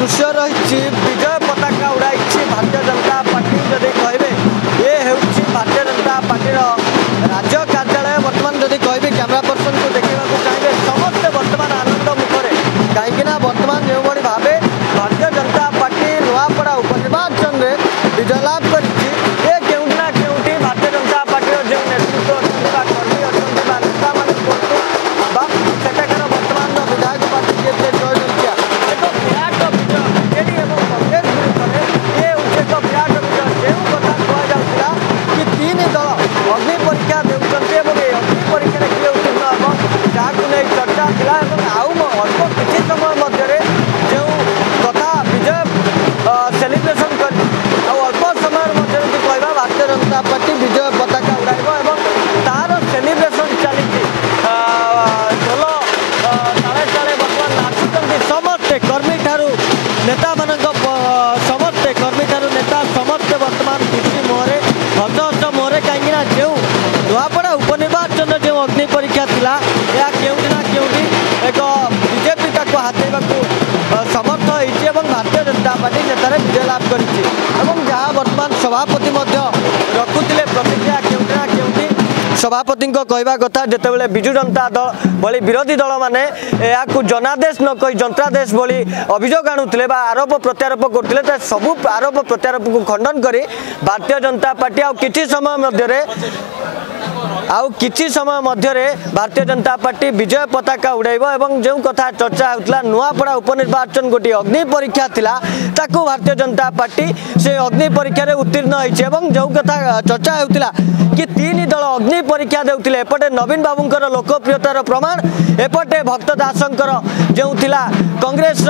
दृश्य रही विजय पताका उड़ाई भारतीय जनता पार्टी जदि कहे ये हूँ भारतीय जनता पार्टी राज्य कार्यालय बर्तमान जदि कहे कैमरा पर्सन को देखा चाहिए समस्ते बर्तमान आनंद मुखरे कहीं बर्तमान जो भाव भारतीय जनता पार्टी नुआपड़ा उपनिर्वाचन में विजय लाभ कर भारतीय जनता पार्टी जो नेतृत्व अच्छा कर्मी अच्छा नेता मान सेठाकर बर्तमान विधायक पार्टी जय जयंतिया एक विराट विजय कांग्रेस विरुद्ध ये हूँ एक विराट विजय जो कथा कहला कि तीन दल अग्नि परीक्षा देते अग्नि परीक्षा किए उत्तीर्ण हम जहाँ नहीं चर्चा था अल्प किसी समय मध्य जो कथा विजय सेलिब्रेशन कर अल्प समय मध्य कहवा भारतीय जनता पार्टी विजय पताका उड़ाइब तार सेलिब्रेशन चली ढोल ताले ताले बर्तमान नाचुंट समस्ते कर्मी ठारू नेता मान समस्ते कर्मी ठारू नेता समस्ते बर्तमान खुशी मुहरे हस हस मुहरे कहीं जो नुआपड़ा उपनिर्वाचन जो अग्नि परीक्षा थिला या केउना केउटी एक बीजेपी ताको हाथेबा समर्थ होती भारतीय जनता पार्टी नेतार विजय लाभ कर जहाँ बर्तमान सभापति रखुले प्रतिक्रिया केउना केउटी सभापति कहवा कथा जिते विजु जनता दल भली विरोधी दल मैंने या जनादेश न कही जंत्रादेश भली अभियोग आणुले आरोप प्रत्यारोप करते सबू आरोप प्रत्यारोप को खंडन करी भारतीय जनता पार्टी किछि समय मध्य भारतीय जनता पार्टी विजय पताका उड़ाइब एवं जो कथा चर्चा होता नुआपड़ा उपनिर्वाचन गोटे अग्नि परीक्षा थिला ताकू भारतीय जनता पार्टी से अग्नि परीक्षा उत्तीर्ण होइछे एवं जो कथा चर्चा होता कि तीन दल अग्नि परीक्षा देउथिले एपटे नवीन बाबूंकर लोकप्रियतार प्रमाण एपटे भक्त दासंकर जो थिला कांग्रेस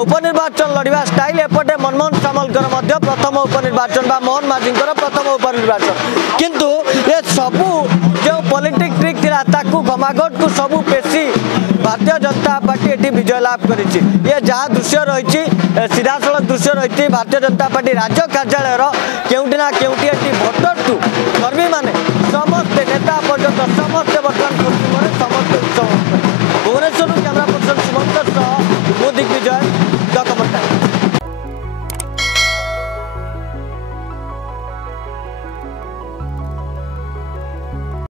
उपनिर्वाचन लड़वा स्टाइल एपटे मनमोहन सामलकर मध्य प्रथम उपनिर्वाचन बा मोहन माझींकर प्रथम उपनिर्वाचन किंतु ये सबू जो पॉलिटिक्स ट्रिक थिला ताकू घमाघट को सबू पेशी भारतीय जनता पार्टी एटी विजय लाभ करिछि ये जहाँ दृश्य रही सीधासलख दृश्य रही भारतीय जनता पार्टी राज्य कार्यालय केउटी ना केउटी एटी भोटर टू कर्मी माने समस्त नेता पर्यटन समस्त बर्तमान